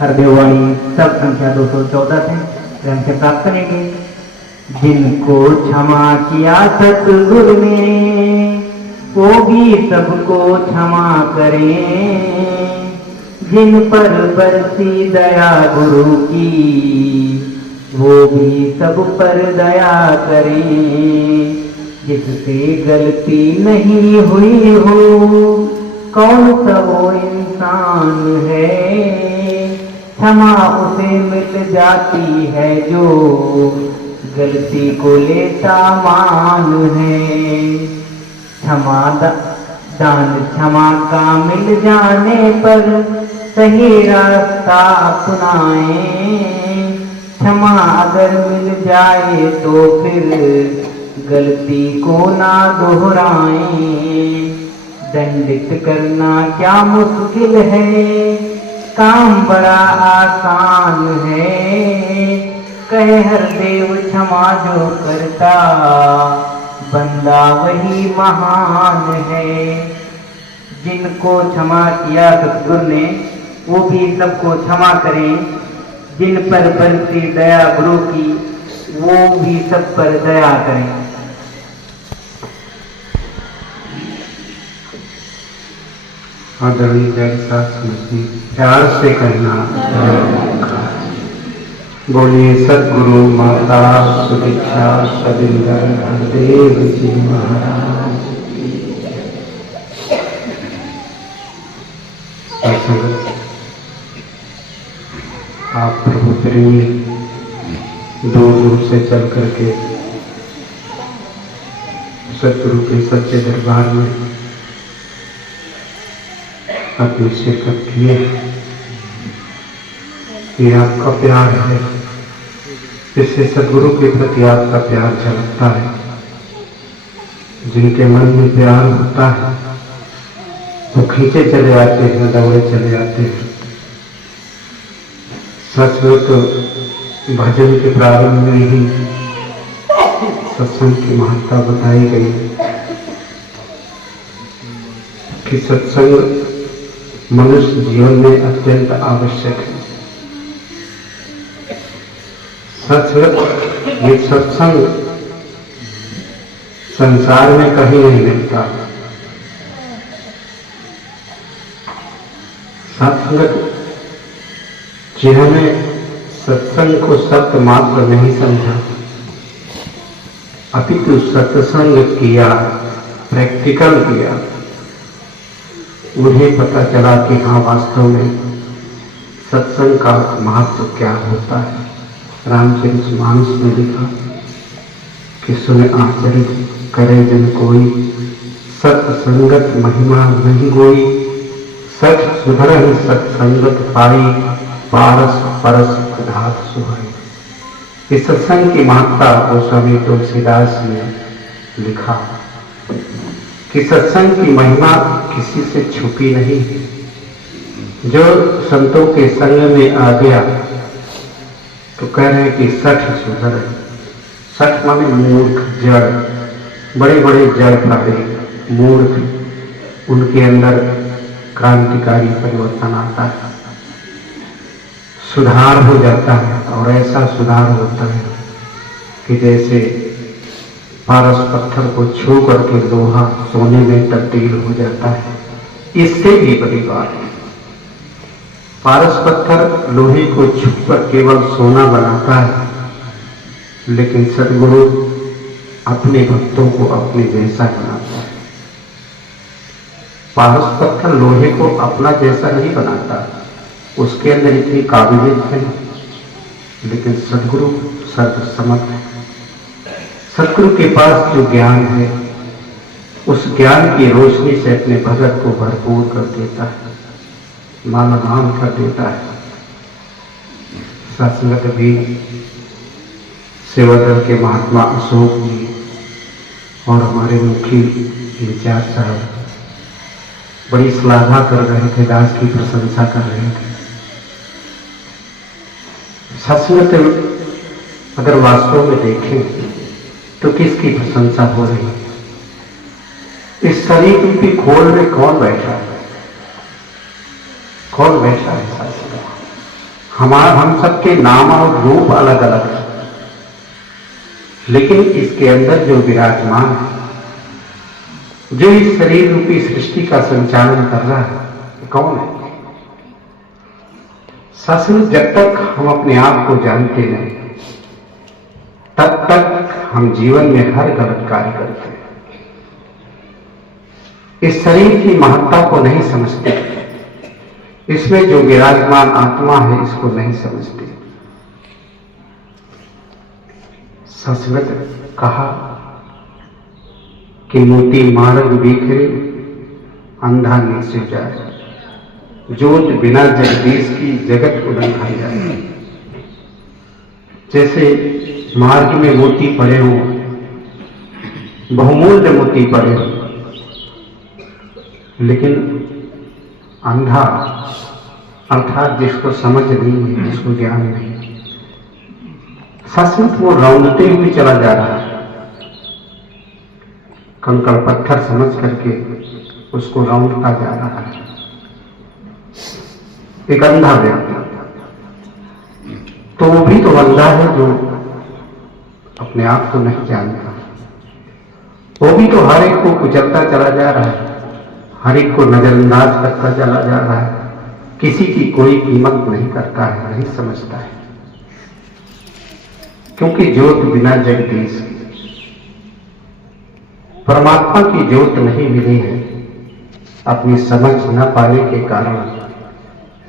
हरदेववाणी सब संख्या 214 से ग्रंथ से प्राप्त करेंगे। जिनको क्षमा किया सतगुरु ने वो भी सबको क्षमा करें। जिन पर बरसी दया गुरु की वो भी सब पर दया करें। जिससे गलती नहीं हुई हो कौन सा वो इंसान है। क्षमा उसे मिल जाती है जो गलती को लेता मान है। क्षमा दान क्षमा का मिल जाने पर सही रास्ता अपनाएं। क्षमा अगर मिल जाए तो फिर गलती को ना दोहराएं। दंडित करना क्या मुश्किल है काम बड़ा आसान है। कहे हरदेव क्षमा जो करता बंदा वही महान है। जिनको क्षमा किया सतगुरु ने वो भी सबको क्षमा करें। जिन पर बरसी दया गुरु की वो भी सब पर दया करें। आदरणीय जैसा स्मृति प्यार से कहना। बोलिए सदगुरु माता सुदीक्षा सदिंदर हरदेव जी महाराज। आप प्रभु प्रेमी दूर दूर से चल करके सतगुरु के सच्चे दरबार में अपनी शिरकत किए। ये आपका प्यार है, इससे सदगुरु के प्रति आपका प्यार झलकता है। जिनके मन में प्यार होता है वो खींचे चले आते हैं, दौड़े चले आते हैं। सच में तो भजन के प्रारंभ में ही सत्संग की महत्ता बताई गई कि सत्संग मनुष्य जीवन में अत्यंत आवश्यक है। ये सत्संग संसार में कहीं नहीं मिलता। सत्संग जिन्होंने सत्संग को सत्य मात्र नहीं समझा अपितु सत्संग किया, प्रैक्टिकल किया, उन्हें पता चला कि हाँ वास्तव में सत्संग का महत्व क्या होता है। रामचरितमानस में लिखा कि सुन आचरण करे जन कोई सत्संगत महिमा नहीं गोई। सच सुधर ही सत्संगत पाई पारस परस पदार्थ सुहाई। इस सत्संग की महत्ता गोस्वामी तुलसीदास ने लिखा कि सत्संग की महिमा किसी से छुपी नहीं। जो संतों के संग में आ गया तो कह रहे हैं कि सठ सुधर। सठ माने मूर्ख, जड़, बड़े बड़े जड़ प्राणी मूर्ख, उनके अंदर क्रांतिकारी परिवर्तन आता है, सुधार हो जाता है। और ऐसा सुधार होता है कि जैसे पारस पत्थर को छू करके लोहा सोने में तब्दील हो जाता है। इससे भी बड़ी बात है, पारस पत्थर लोहे को छू कर केवल सोना बनाता है, लेकिन सद्गुरु अपने भक्तों को अपने जैसा बनाता है। पारस पत्थर लोहे को अपना जैसा नहीं बनाता, उसके अंदर इतनी काबिलियत है, लेकिन सद्गुरु सर्वसमर्थ है। सद्गुरु के पास जो ज्ञान है उस ज्ञान की रोशनी से अपने भगत को भरपूर कर देता है, मालामाल कर देता है। सत्संग भी सेवादल के महात्मा अशोक जी और हमारे मुखी विचार साहब बड़ी श्लाघा कर रहे थे, दास की प्रशंसा कर रहे थे। सत्संग अगर वास्तव में देखें तो किसकी प्रशंसा हो रही है? इस शरीर रूपी खोल में कौन बैठा है? कौन बैठा है? सत्संग हम सबके नाम और रूप अलग अलग है, लेकिन इसके अंदर जो विराजमान है, जो इस शरीर रूपी सृष्टि का संचालन कर रहा है, कौन है? सचमुच जब तक हम अपने आप को जानते नहीं, तब तक हम जीवन में हर गलत कार्य करते हैं। इस शरीर की महत्ता को नहीं समझते, इसमें जो विराजमान आत्मा है इसको नहीं समझते। संस्कृत कहा कि मोती मार्ग बिखरे अंधा नीचे जाए, जोत बिना जगदीश की जगत उलंघा जाए। जैसे मार्ग में मोती पड़े हो, बहुमूल्य मोती पड़े हो, लेकिन अंधा अर्थात जिसको समझ नहीं है, जिसको ज्ञान नहीं, सचमुच वो रौंदते हुए चला जा रहा है। कंकड़ पत्थर समझ करके उसको रौंदता जा रहा है। एक अंधा व्यक्ति, तो वो भी तो अंधा है जो अपने आप को नहीं जानता। वो भी तो हर एक को कुचलता चला जा रहा है, हर एक को नजरअंदाज करता चला जा रहा है, किसी की कोई कीमत नहीं करता है, नहीं समझता है। क्योंकि ज्योत बिना जगदीश, परमात्मा की ज्योत नहीं मिली है, अपनी समझ न पाने के कारण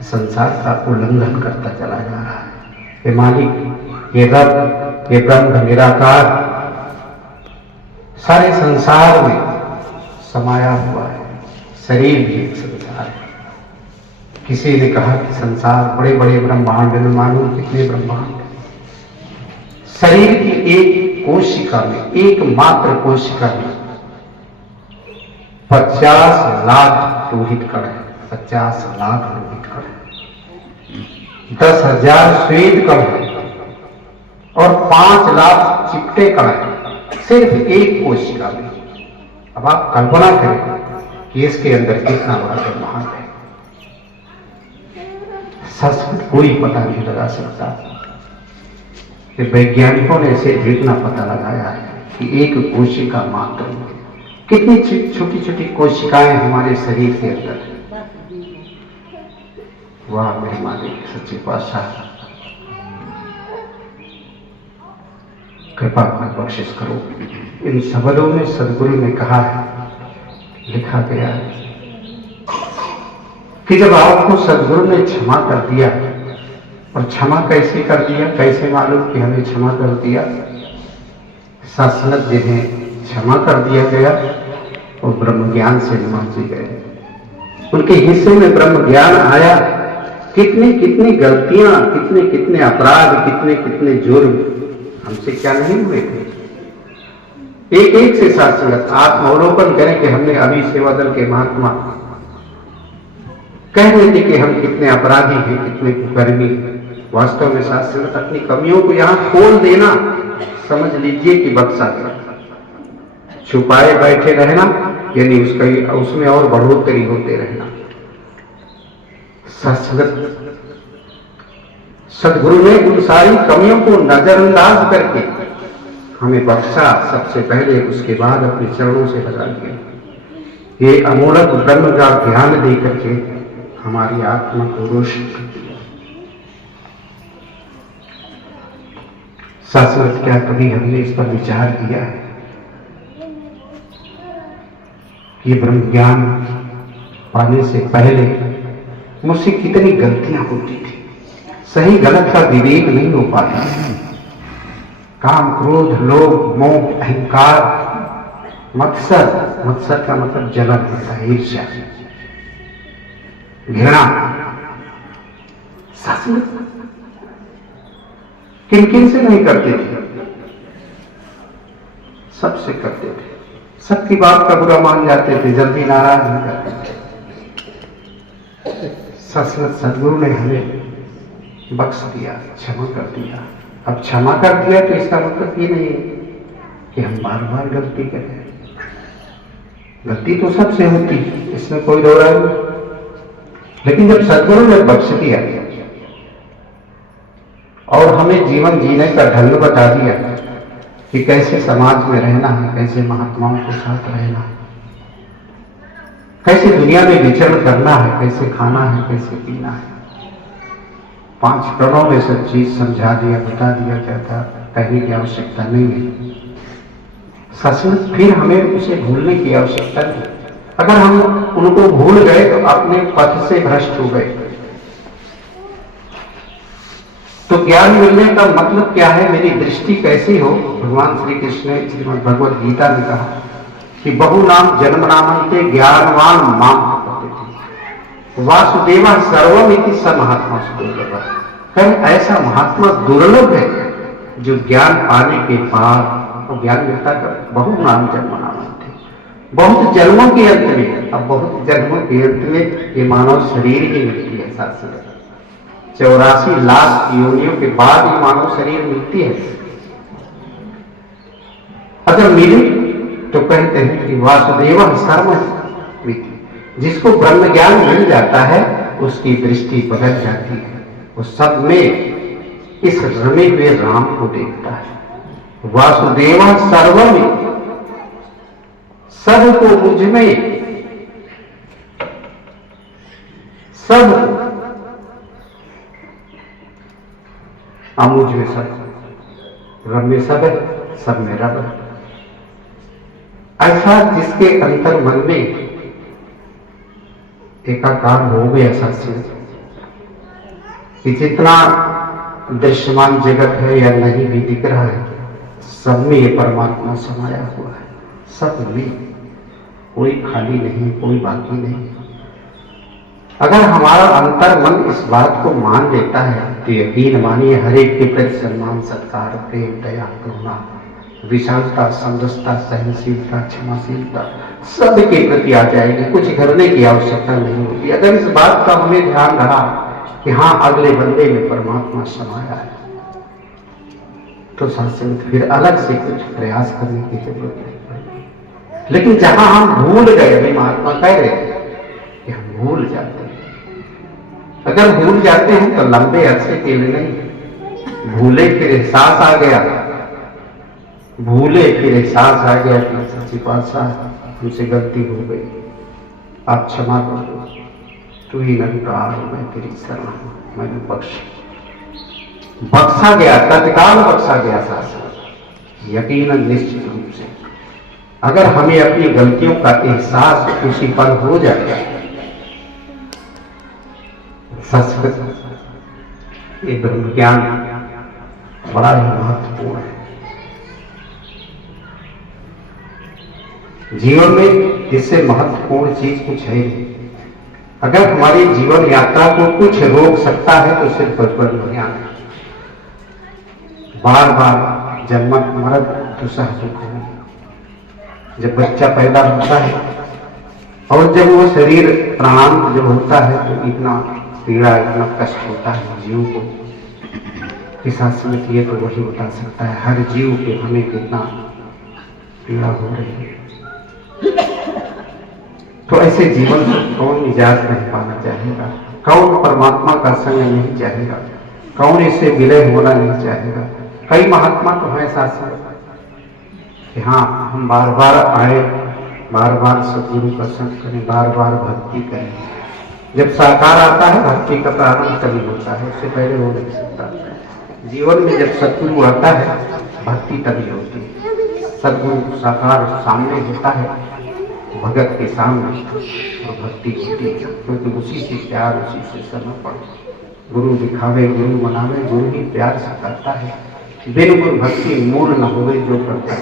संसार का उल्लंघन करता चला जा रहा है। ये मालिक, ये रब, ये ब्रह्म निराकार सारे संसार में समाया हुआ है। शरीर भी एक संसार है। किसी ने कहा कि संसार बड़े बड़े ब्रह्मांड में, मालूम कितने ब्रह्मांड। शरीर की एक कोशिका में, एकमात्र कोशिका में 50 लाख लोहित कण है, 50 लाख लोहित कण है, 10,000 श्वेत कण है और 5 लाख चिपटे कण है, सिर्फ एक कोशिका में। अब आप कल्पना करें कि इसके अंदर कितना बड़ा ब्रह्मांड है। सचमुच कोई पता नहीं लगा सकता। कि वैज्ञानिकों ने इसे इतना पता लगाया है कि एक कोशिका मात्र में कितनी छोटी छोटी कोशिकाएं हमारे शरीर के अंदर है। वाह मेरे मालिक सच्चे पातशाह, कृपा कर बख्शिश करो। इन शब्दों में सदगुरु ने कहा है, लिखा गया है कि जब आपको सदगुरु ने क्षमा कर दिया, और क्षमा कैसे कर दिया, कैसे मालूम कि हमें क्षमा कर दिया? शासनत जिन्हें क्षमा कर दिया गया और ब्रह्म ज्ञान से निमज्जित गए, उनके हिस्से में ब्रह्म ज्ञान आया। कितनी कितनी गलतियां, कितने कितने अपराध, कितने कितने जुर्म हमसे क्या नहीं हुए थे। एक एक से शासनत आत्मावलोकन करें कि हमने अभी सेवा दल के महात्मा कह रहे थे कि हम कितने अपराधी हैं, कितने कुकर्मी। वास्तव में शास्त्र अपनी कमियों को यहां खोल देना, समझ लीजिए कि बख्शा गया। छुपाए बैठे रहना यानी उसमें और बढ़ोतरी होते रहना। सदगुरु ने उन सारी कमियों को नजरअंदाज करके हमें बख्शा सबसे पहले, उसके बाद अपने चरणों से लगा दिया। ये अमूलक ब्रह्म का ध्यान दे करके हमारी आत्मा को रोशन कर दिया। शाश्वत क्या कभी हमने इस पर विचार किया है कि ब्रह्म ज्ञान पाने से पहले मुझसे कितनी गलतियां होती थी, सही गलत का विवेक नहीं हो पाता। काम, क्रोध, लोभ, मोह, अहंकार, मत्सर का मतलब जलन होता है, ईर्ष्या, घृणा। किन किन से नहीं करते थे? सबसे करते थे। सबकी बात का बुरा मान जाते थे, जल्दी नाराज नहीं करते थे। सदगुरु ने हमें बख्श दिया, क्षमा कर दिया। अब क्षमा कर दिया तो इसका मतलब ये नहीं है कि हम बार बार गलती करें। गलती तो सबसे होती है, इसमें कोई दो राय नहीं। लेकिन जब सदगुरु ने बख्श दिया और हमें जीवन जीने का ढंग बता दिया कि कैसे समाज में रहना है, कैसे महात्माओं के साथ रहना है, कैसे दुनिया में विचरण करना है, कैसे खाना है, कैसे पीना है। 5 करोड़ में सब चीज समझा दिया, बता दिया, क्या था कहने की आवश्यकता नहीं है। सचमुच फिर हमें उसे भूलने की आवश्यकता नहीं। अगर हम उनको भूल गए तो अपने पथ से भ्रष्ट हो गए। तो ज्ञान मिलने का मतलब क्या है, मेरी दृष्टि कैसी हो। भगवान श्री कृष्ण ने श्रीमद् भगवद गीता में कहा कि बहु नाम जन्म नामंते ज्ञानवान माम प्रपद्यते वासुदेव सर्वमिति स महात्मा दुर्लभ। कहीं ऐसा महात्मा दुर्लभ है जो ज्ञान पाने के बाद और ज्ञान मिलता कर बहु नाम जन्म नामंते, बहुत जन्मों के अंत में, अब बहुत जन्मों के अंत में ये मानव शरीर ही मिलती है। साथ 84 लाख योनियों के बाद ये मानव शरीर मिलती है। अगर मिली तो कहते हैं कि वासुदेव सर्वमिति, जिसको ब्रह्म ज्ञान मिल जाता है उसकी दृष्टि बदल जाती है। वो सब में इस रमे हुए राम को देखता है। वासुदेव सर्वमिति, सब को मुझ में, सब मुझ में सब, रब में सब है, सब में रब है। ऐसा जिसके अंतर मन में एकाकार हो गया सत्संग कि जितना दृश्यमान जगत है या नहीं भी दिख रहा है, सब में ये परमात्मा समाया हुआ है। सब में कोई खाली नहीं, कोई बाकी नहीं। अगर हमारा अंतर मन इस बात को मान लेता है तो यकीन मानिए हर एक के प्रति सम्मान, सत्कार, प्रेम, दया, करुणा, विशालता, समरसता, सहनशीलता, क्षमाशीलता सबके प्रति आ जाएगी। कुछ करने की आवश्यकता नहीं होती। अगर इस बात का हमें ध्यान रहा कि हाँ अगले बंदे में परमात्मा समाया है, तो सत्संग फिर अलग से कुछ प्रयास करने की जरूरत नहीं पड़ेगी। लेकिन जहां हम भूल गए, अभी महात्मा कह रहे कि हम भूल जाते हैं। अगर भूल जाते हैं तो लंबे अरसे के लिए नहीं, भूले फिर एहसास आ गया, भूले फिर एहसास आ गया कि सच्ची पातशाह मुझसे गलती हो गई, आप क्षमा कर दो, तू ही निरंकार, मैं तेरी शरण हूं, मैंने बख्शा गया, तत्काल बख्शा गया शासन, यकीनन निश्चित रूप से। अगर हमें अपनी गलतियों का एहसास उसी पल हो जाएगा, संस्कृत ये ब्रह्म ज्ञान बड़ा ही महत्वपूर्ण है। जीवन में इससे महत्वपूर्ण चीज कुछ है नहीं। अगर हमारी जीवन यात्रा को कुछ रोक सकता है तो सिर्फ ब्रह्म ज्ञान है। बार बार जन्म मरण दुसह दुख है। जब बच्चा पैदा होता है और जब वो शरीर प्राणांत जब होता है तो इतना पीड़ा, इतना कष्ट होता है जीव को कि शास्त्र ये तो वही बता सकता है हर जीव के हमें कितना पीड़ा हो रही है। तो ऐसे जीवन से कौन निजात नहीं पाना चाहेगा, कौन परमात्मा का संग नहीं चाहेगा, कौन इससे विलय होना नहीं चाहेगा। कई महात्मा तो है शास्त्र कि हाँ हम बार बार आए, बार बार सदगुरु का संग करें, बार बार भक्ति करें। जब साकार आता है भक्ति का प्रारंभ तभी होता है, उससे पहले हो नहीं सकता। जीवन में जब सदगुरु आता है भक्ति तभी होती है। सदगुरु साकार सामने होता है भगत के सामने और भक्ति होती है, क्योंकि उसी से प्यार, उसी से समर्पण। गुरु दिखावे, गुरु मनावे, गुरु ही प्यार से करता है। बिन गुरु भक्ति मूल न होवे जो करता है।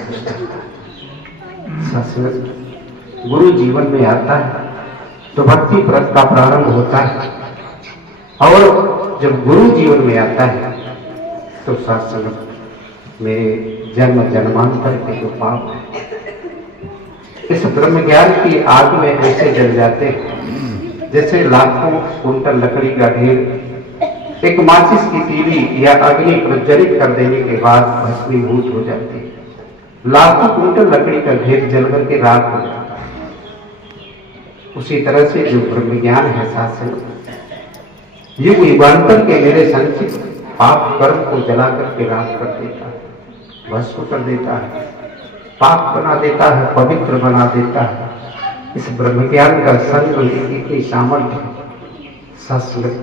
गुरु जीवन में आता है तो भक्ति व्रत का प्रारंभ होता है, और जब गुरु जीवन में आता है तो सत्संग मेरे जन्म जन्मांतर के जो पाप है इस ब्रह्म ज्ञान की आग में ऐसे जल जाते हैं जैसे लाखों कुंटल लकड़ी का ढेर एक माचिस की तीली या अग्नि प्रज्वलित कर देने के बाद भस्मीभूत हो जाती है। लाखों कुंटल लकड़ी का ढेर जल करके राख हो जाता है। उसी तरह से जो ब्रह्म ज्ञान है शास्त्र युग युगांतर के मेरे संचित पाप कर्म को जला करके राख कर देता है, भस्म कर देता है, पाप बना देता है, पवित्र बना देता है। इस ब्रह्म ज्ञान का संग इतनी सामर्थ्य संस्कृत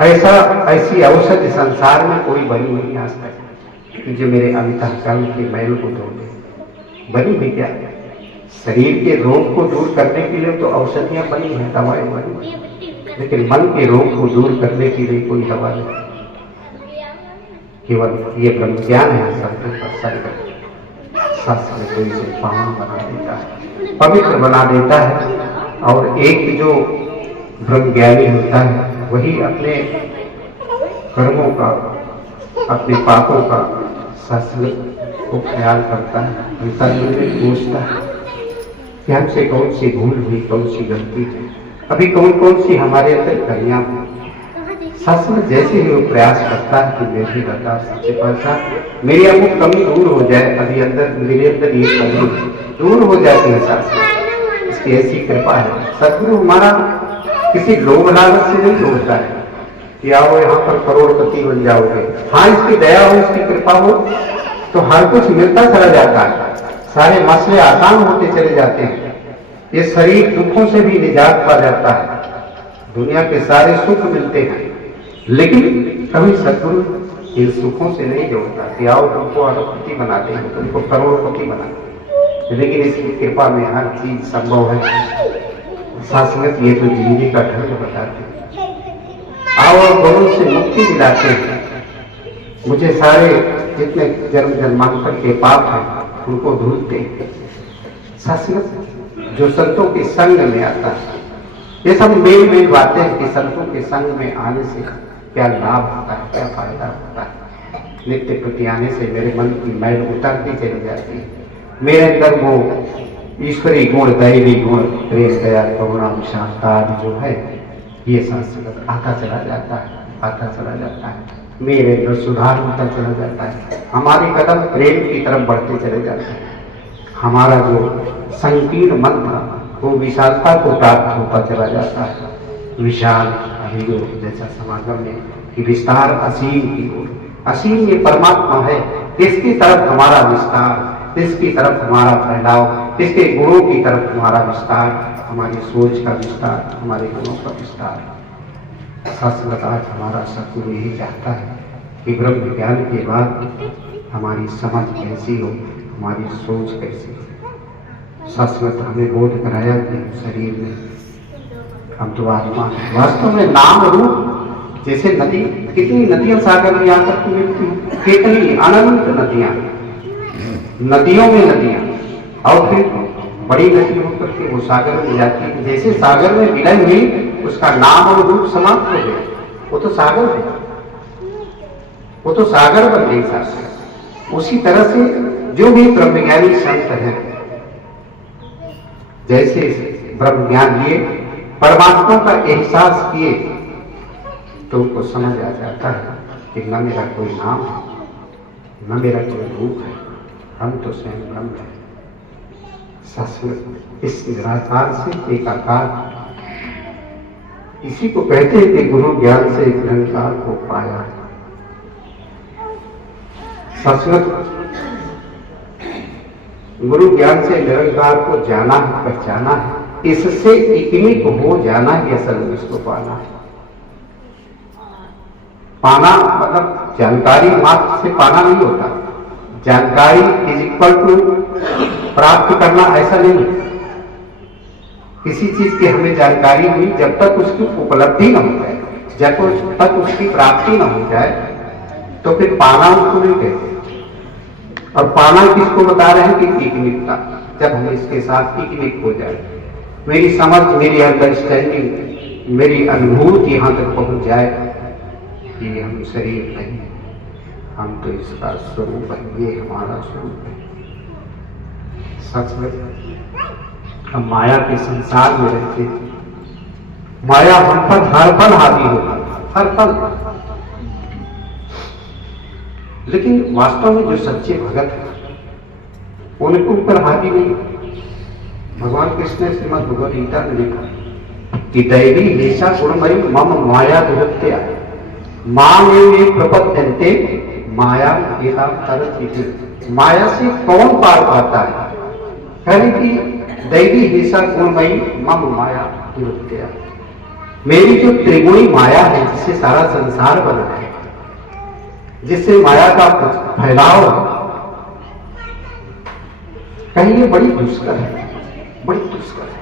ऐसी औषधि संसार में कोई बनी नहीं आज तक कि जो मेरे अंतःकरण के मैल को धो दे। बनी भी क्या? शरीर के रोग को दूर करने के लिए तो औषधियां बनी हैं, दवाएं बनी, लेकिन मन के रोग को दूर करने के लिए कोई दवा नहीं। केवल ये ब्रह्म ज्ञान है, सत्य का संग शास्त्र को इसे पावन बना देता है, पवित्र बना देता है। और एक जो ब्रह्म ज्ञानी होता है वही अपने कर्मों का, अपने पापों का शास्त्र को ख्याल करता है, पूछता है कि हमसे कौन सी भूल हुई, कौन सी गलती है, अभी कौन कौन सी हमारे अंदर कमियां हुई। शास्त्र जैसे ही वो प्रयास करता है कि मेरी बता सच्चे पातशाह मेरी अमुक कमी दूर हो जाए, अभी अंदर मेरे अंदर ये कमी दूर हो जाती है। शास्त्र इसकी ऐसी कृपा है। सदगुरु हमारा किसी लोभ लालच से नहीं होता है कि आओ यहाँ पर करोड़पति बन जाओगे। हाँ, इसकी दया हो, इसकी कृपा हो तो हर कुछ मिलता चला जाता है, सारे मसले आसान होते चले जाते हैं, ये शरीर दुखों से भी निजात पा जाता है, दुनिया के सारे सुख मिलते हैं। लेकिन कभी सदगुरु इन सुखों से नहीं जोड़ता कि आओ तुमको अरबपति बनाते हैं, तुमको करोड़पति बनाते हैं, लेकिन इसकी कृपा में हर चीज संभव है। शासनत ये तो जिंदगी का ढंग बताते हैं। आओ गुरु से मुक्ति दिलाते हैं, मुझे सारे जितने जन्म जन्मांतर के पाप हैं उनको धुलते हैं। शासनत जो संतों के संग में आता है, ये सब मेल बातें हैं कि संतों के संग में आने से क्या लाभ होता है, क्या फायदा होता है। नित्य प्रति आने से मेरे मन की मैल उतरती चली जाती है, मेरे अंदर वो ईश्वरी गुण, दैवी गुण, प्रेम, दया, करुणा, शांता जो है ये संस्कृत आता चला जाता है, आता चला जाता है, मेरे अंदर सुधार होता चला जाता है, हमारे कदम प्रेम की तरफ बढ़ते चले जाते हैं, हमारा जो संकीर्ण मन था वो विशालता को प्राप्त होता चला जाता है। विशाल अभियो जैसा समागम में कि विस्तार असीम की ओर, असीम ये परमात्मा है, इसकी तरफ हमारा विस्तार, इसकी तरफ हमारा फैलाव, इसके गुणों की तरफ हमारा विस्तार, हमारी सोच का विस्तार, हमारे गुणों का विस्तार। शाश्वत आज हमारा सदगुरु यही चाहता है कि ब्रह्म ज्ञान के बाद हमारी समझ कैसी हो, हमारी सोच कैसी हो। शाश्वत हमें बोध कराया कि शरीर में हम तो आत्मा है, वास्तव में नाम रूप जैसे नदी, कितनी नदियां सागर में आकर के मिलती हैं, कितनी अनंत नदियां, नदियों में नदियां, और फिर बड़ी नदी होकर के वो सागर में जाती है। जैसे सागर में विलय हुई उसका नाम और रूप समाप्त हो गया, वो तो सागर है, वो तो सागर बन गई सागर। उसी तरह से जो भी ब्रह्मज्ञानी संत हैं, जैसे ब्रह्म ज्ञान लिए, परमात्मा का एहसास किए, तो उनको समझ आ जाता है कि न मेरा कोई नाम है, न मेरा कोई रूप है, हम तो स्वयं ब्रह्म है। शाश्वत इस निराकार से एकाकार, इसी को कहते हैं कि गुरु ज्ञान से निरंकार को पाया। शाश्वत गुरु ज्ञान से निरंकार को जाना है, पहचाना है, इससे इकनिक हो जाना ही असल में इसको पाना है। पाना मतलब जानकारी मात्र से पाना नहीं होता, जानकारी इज इक्वल टू प्राप्त करना, ऐसा नहीं। किसी चीज की हमें जानकारी हुई, जब तक उसकी उपलब्धि न हो जाए, जब तक उसकी प्राप्ति न हो जाए, तो फिर पाना उसको नहीं कहते। और पाना किसको बता रहे हैं कि इकनिकता, जब हम इसके साथ इकनिक हो जाए, मेरी समझ, मेरी अंडरस्टैंडिंग, मेरी अनुभूति यहां तक पहुंच जाए कि हम शरीर नहीं, हम तो इसका स्वरूप है, ये हमारा स्वरूप है। सच में हम माया के संसार में रहते थे, माया हम पर हर पल हावी होता, हर पल। लेकिन वास्तव में जो सच्चे भगत हैं उनके ऊपर हावी नहीं। भगवान कृष्ण ने श्रीमद् भगवद गीता में लिखा कि दैवी हिंसा गुणमयी मम माया दुरत्या, मामेव प्रपद्यन्ते माया एतां तरन्ति। माया से कौन पार पाता है? कहे कि दैवी हिंसा गुणमयी मम माया निवृत्त्या। मेरी जो त्रिगुणी माया है, जिससे सारा संसार बना है, जिससे माया का फैलाव है, कहीं ये बड़ी दुष्कर है, बड़ी दुष्कर है,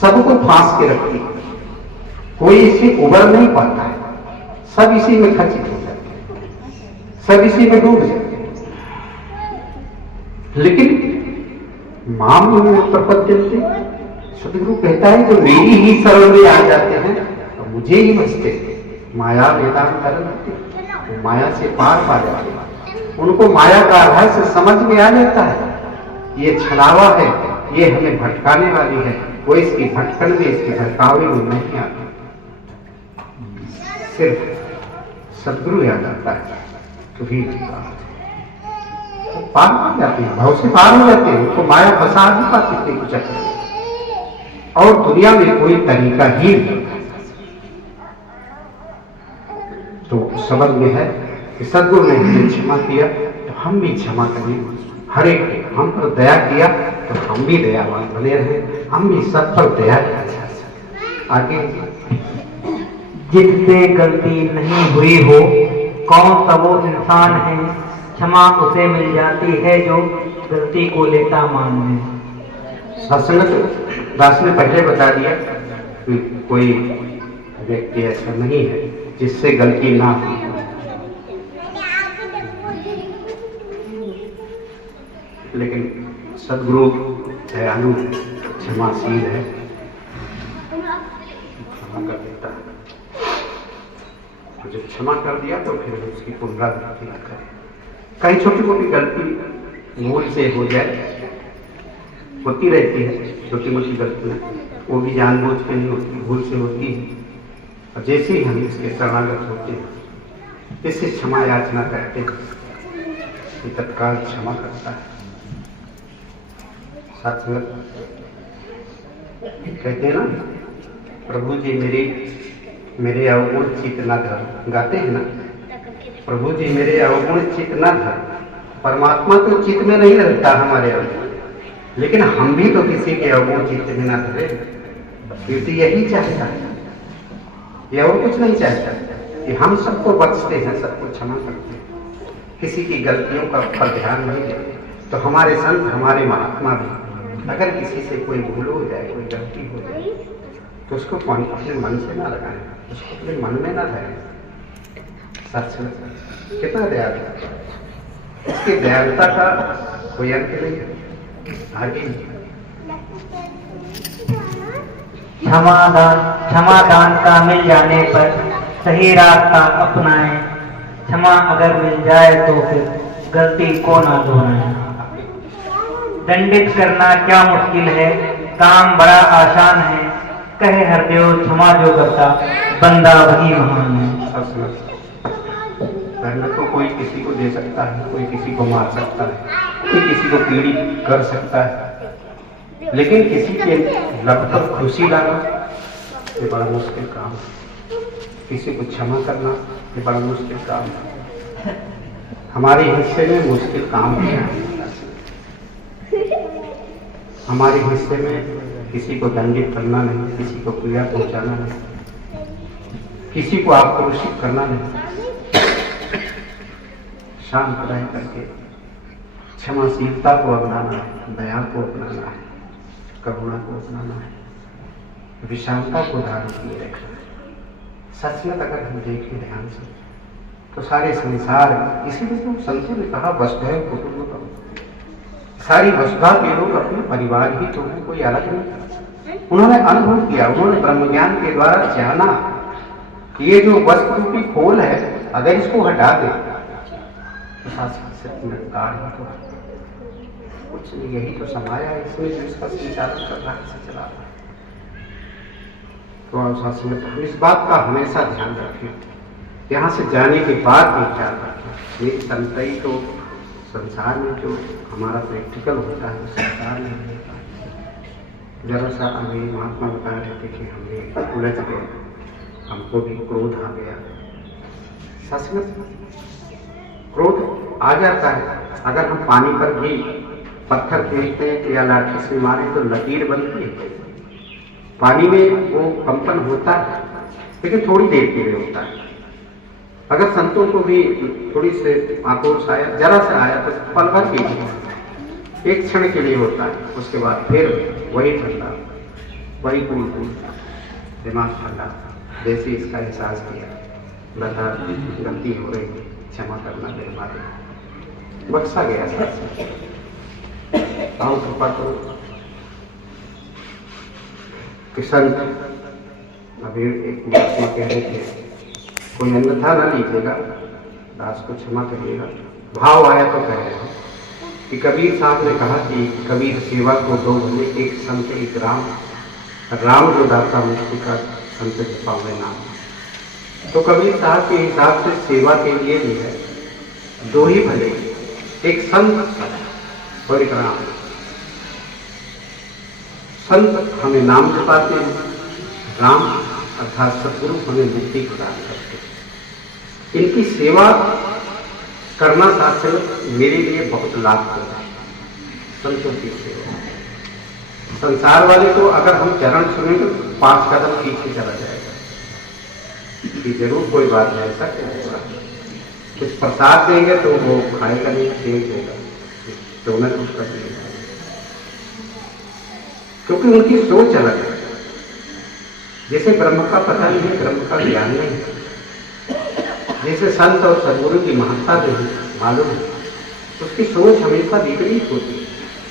सबको फांस के रखती है, कोई इससे उबर नहीं पाता है, सब इसी में खचित हो जाते हैं, सब इसी में डूब जाते हैं। लेकिन माम में प्रपद्यन्ते, सदगुरु कहता है जो मेरी ही शरण में आ जाते हैं तो मुझे ही बचते, माया वेदांत तरन्ति, माया से पार पा जाते हैं। उनको माया का रहस्य समझ में आ जाता है, ये छलावा है, ये हमें भटकाने वाली है, वो इसकी भटकन में, इसके भटकावे में नहीं आती। सिर्फ सदगुरु याद आता है तो ही पार हो जाते हैं, भाव से पार हो जाते हैं, उनको माया फंसा नहीं पाती थे चक्कर, और दुनिया में कोई तरीका ही नहीं। तो समझ में है कि सदगुरु ने हमें क्षमा किया तो हम भी क्षमा करें। हर एक हम पर दया किया तो हम भी दयावान बने रहे, हम भी सब पर दया करें। आगे जिससे गलती नहीं हुई हो, कौन सा वो इंसान है, क्षमा उसे मिल जाती है जो गलती को लेता मान ले। सत्संग दास ने पहले बता दिया कि कोई व्यक्ति ऐसा नहीं है जिससे गलती ना हो, लेकिन सदगुरु दयालु है, क्षमाशील है, क्षमा कर देता है। जब क्षमा कर दिया तो फिर उसकी पुनरावृत्ति न करें। कहीं छोटी मोटी गलती भूल से हो जाए, होती रहती है छोटी मोटी गलतियां, वो भी जानबूझ के नहीं होती, भूल से होती है। और जैसे ही हम इसके शरणागत होते हैं, इससे क्षमा याचना करते हैं, ये तत्काल क्षमा करता है। साथ कहते हैं ना, प्रभु जी मेरे अवगुण चित न धर, गाते हैं ना, प्रभु जी मेरे अवगुण चित न धर। परमात्मा तो चित्त में नहीं रहता हमारे अवगुण, लेकिन हम भी तो किसी के अवगुण चित्त में न धरे, क्योंकि यही चाहता है, ये और कुछ नहीं चाहता कि हम सबको बख्शते हैं, सबको क्षमा करते हैं, किसी की गलतियों का पर ध्यान नहीं देते। तो हमारे संत, हमारे महात्मा भी अगर किसी से कोई भूल हो जाए, कोई गलती हो जाए, तो उसको अपने मन से ना लगाएं, उसको अपने मन में ना धरें। सच में कितना दयालु है, इसकी दयालुता का कोई अंत नहीं। आगे क्षमादान का मिल जाने पर सही रास्ता अपनाएं, क्षमा अगर मिल जाए तो फिर गलती को ना दोहराएं। दंडित करना क्या मुश्किल है, काम बड़ा आसान है, कहे हरदेव क्षमा जो करता, बंदा वही महान है। दंड तो कोई किसी को दे सकता है, कोई किसी को मार सकता है, कोई किसी को पीड़ित कर सकता है, लेकिन किसी के लब पर खुशी लाना ये बड़ा मुश्किल काम है। किसी को क्षमा करना ये बड़ा मुश्किल काम है। हमारे हिस्से में मुश्किल काम है। हमारे हिस्से में किसी को दंडित करना नहीं, किसी को पीड़ा पहुंचाना नहीं, किसी को आक्रोशित करना नहीं, शांत रह करके क्षमाशीलता को अपनाना है, दया को अपनाना है, करुणा को अपनाना है, विशालता को धारण किए रखना है। सच में अगर हम देखें ध्यान से तो सारे संसार, इसीलिए तो संतों ने कहा वसुधैव कुटुंबकम्, सारी वसुधा के लोग अपने परिवार ही तो है, कोई अलग नहीं। उन्होंने अनुभव किया, उन्होंने ब्रह्म ज्ञान के द्वारा जाना कि ये जो वस्तु रूपी खोल है, अगर इसको हटा दे तो कुछ नहीं, यही तो समाया है इसमें, जो इसका संचालन कर रहा है, चला रहा है। तो हम इस बात का हमेशा ध्यान रखें, यहाँ से जाने के बाद भी ख्याल रखें। ये संतई तो संसार में जो हमारा प्रैक्टिकल होता है, संसार में होता है। जरा सा हमें महात्मा बता रहे थे कि हमें उलझ गए, हमको भी क्रोध आ गया, सचमुच क्रोध आ जाता है। अगर हम पानी पर भी पत्थर फेंकते हैं या लाठी से मारे तो लकीर बनती है। पानी में वो कंपन होता है, लेकिन थोड़ी देर के लिए होता है। अगर संतों को भी थोड़ी से आक्रोश आया, जरा सा आया, तो पल भर के लिए, एक क्षण के लिए होता है। उसके बाद फिर वही ठंडा, वही कूल दिमाग ठंडा, जैसे इसका एहसास किया लता गलती हो रही, क्षमा करना मेरे मारे, बख्शा गया साथ। आओ कृपा करो कि संत अभी एक महात्मा कह रहे थे, कोई अन्यथा ना लीजिएगा, दास को क्षमा करिएगा, भाव आया तो कह रहे हैं कि कबीर साहब ने कहा कि कबीर सेवा को दो भले, एक संत एक राम, राम जो दाता मुक्ति का संत पावे नाम। तो कबीर साहब के हिसाब से सेवा के लिए भी है दो ही भले, एक संत और एक राम। संत हमें नाम जपाते हैं, राम अर्थात सदगुरु हमें मुक्ति प्रदान करते हैं। इनकी सेवा करना शास्त्र मेरे लिए बहुत लाभप्रद है। संतों की सेवा, संसार वाले को अगर हम चरण सुने तो 5 कदम पीछे चला जाएगा कि जरूर कोई बात है, ऐसा क्या होगा, कुछ प्रसाद देंगे तो वो खाएगा नहीं, फेंक देगा, तो मैं कुछ कर देगा, क्योंकि उनकी सोच अलग है। जैसे ब्रह्म का पता नहीं है, ब्रह्म का ज्ञान नहीं है, जैसे संत और सदगुरु की महत्ता नहीं मालूम है, उसकी सोच हमेशा विपरीत होती है,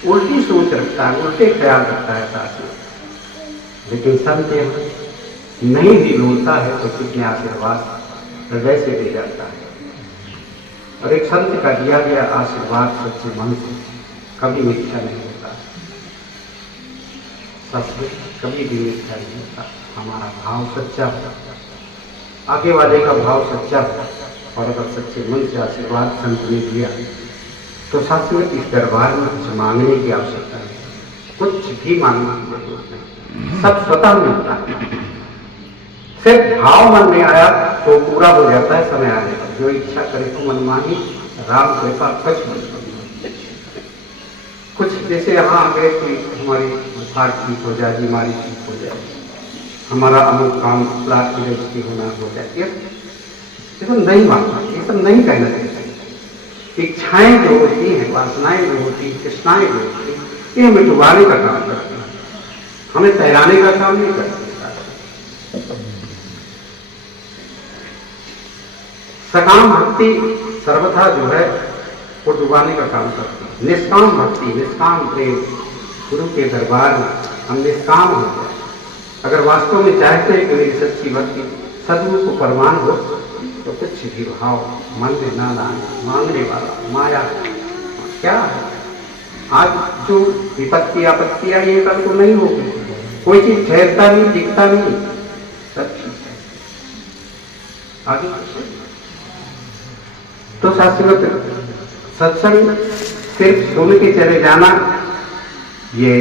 उल्टी सोच रखता है, उल्टे ख्याल रखता है साथ में। लेकिन संत नहीं भी बोलता है तो कितने आशीर्वाद हृदय से दे जाता है। और एक संत का दिया गया आशीर्वाद सच्चे मन से कभी मिथ्या नहीं होता, सच कभी भी मिथ्या नहीं होता। हमारा भाव सच्चा हो, आगे वाले का भाव सच्चा हो, और अगर सच्चे मन से आशीर्वाद संत ने दिया तो साथ में इस दरबार में कुछ मांगने की आवश्यकता नहीं, कुछ भी मांगने की जरूरत नहीं, सब स्वतः मिलता है। सिर्फ भाव मन में आया तो पूरा हो जाता है समय आने पर। जो इच्छा करे तो मनमानी, राम कृपा कुछ नहीं। कुछ जैसे यहाँ आ गए कोई हमारी बुखार ठीक हो जाए, बीमारी ठीक हो जाए, हमारा अमुक काम लाख की रजिस्ट्री होना हो जाए, ये सब नहीं मांगना, ये सब नहीं कहना चाहिए। इच्छाएं जो होती हैं, वासनाएं जो होती हैं, तृष्णाएं जो होती हैं, ये हमें डुबाने का काम करती हैं, हमें तैराने का काम नहीं करती। सकाम भक्ति सर्वथा जो है वो डुबाने का काम करती है। निष्काम भक्ति, निष्काम प्रेम, गुरु के दरबार में हम निष्काम हो जाए। अगर वास्तव में चाहते हैं कि मेरी सच्ची भक्ति सदगुरु को परमान हो तो कुछ भी भाव मन में ना लाए। मांगने वाला माया क्या है? आज जो विपत्ति आपत्ति आई है कल को नहीं होगी, कोई चीज ठहरता नहीं, दिखता नहीं, सब ठीक है। आगे तो शास्त्र सत्संग सिर्फ सुन के चले जाना ये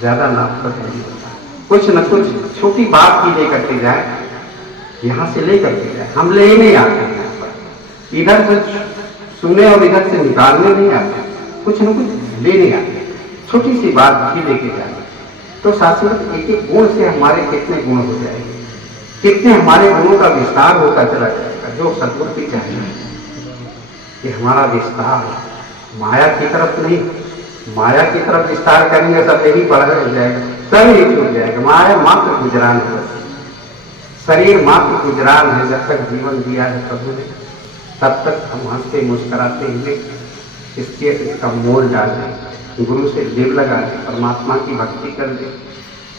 ज्यादा लाभप्रद नहीं होता। कुछ न कुछ छोटी बात की लेकर के जाए, यहां से लेकर के जाए। हम ले नहीं आते हैं, इधर से सुने और इधर से निकालने नहीं आते, कुछ न कुछ लेने आते, छोटी सी बात भी लेके जाए। तो शास्त्र एक एक गुण से हमारे कितने गुण हो जाएंगे, कितने हमारे गुणों का विस्तार होता चला जाएगा। जो सदगुरु की चाहिए कि हमारा विस्तार माया की तरफ नहीं, माया की तरफ विस्तार करेंगे सब यही पढ़ा हो जाएगा, सब ही छूट जाएगा। माया मात्र गुजरान है, शरीर मात्र गुजरान है। जब तक जीवन दिया है प्रभु ने तब तक हम हंसते मुस्कुराते हुए इसका मोल डाल दें, गुरु से लेप लगा दें, परमात्मा की भक्ति कर दें,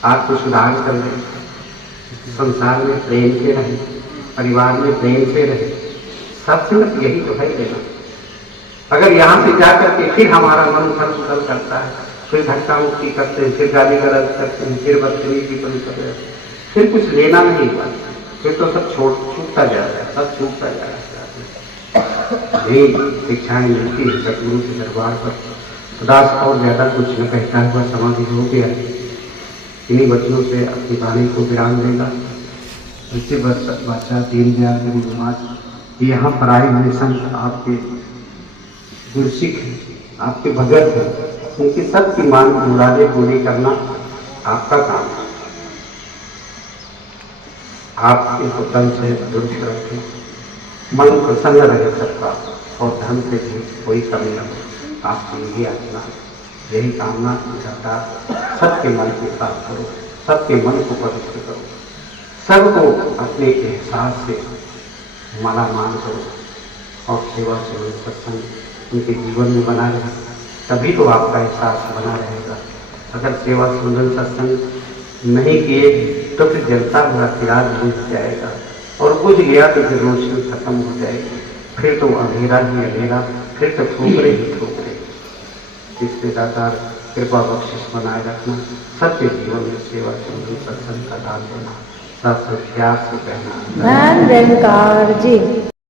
आत्म सुधार कर दें, संसार में प्रेम से रहे, परिवार में प्रेम से रहे। सत्संग यही तो है देना। अगर यहाँ से जाकर के फिर हमारा मन उथल पुथल करता है, फिर धक्का मुक्की करते हैं, फिर गाली गलौज करते हैं, फिर बदतमीजी करते हैं, फिर कुछ लेना नहीं हुआ, फिर तो सब छूटता जा रहा है, सब छूटता जा रहा है। यही शिक्षाएं मिलती है सदगुरु के दरबार पर। दास और ज्यादा कुछ न कहता हुआ समाधि हो गया। इन्हीं वचनों से अपनी वाणी को विराम देगा। इससे बादशाह दीन दयाल समाज यहाँ पर आए हुए संत आपके गुरसिख हैं, आपके भगत हैं, उनकी सबकी मान मुरादें पूरी करना आपका काम है। आप इनको तन से दुरुस्त रखें, मन प्रसन्न रहे सबका, और धन से भी कोई कमी न हो। आपकी यही आत्मा, यही कामना चाहता, सबके मन को साफ करो, सबके मन को पवित्र करो, सबको अपने एहसास से मालामाल करो और सेवा से सत्संग उनके जीवन में बना रहे, तभी तो आपका एहसास बना रहेगा। अगर सेवा सुंदर सत्संग नहीं किए तो फिर जलता हुआ चिराग बुझ जाएगा, और बुझ गया तो फिर रोशनी खत्म हो जाएगी, फिर तो अंधेरा ही अंधेरा, फिर तो ठोकरे ही ठोकरे। इसलिए दातार कृपा बख्शिश बनाए रखना, सबके जीवन में सेवा सुंदर सत्संग का दान देना, सबसे प्यार से कहना। धन निरंकार जी।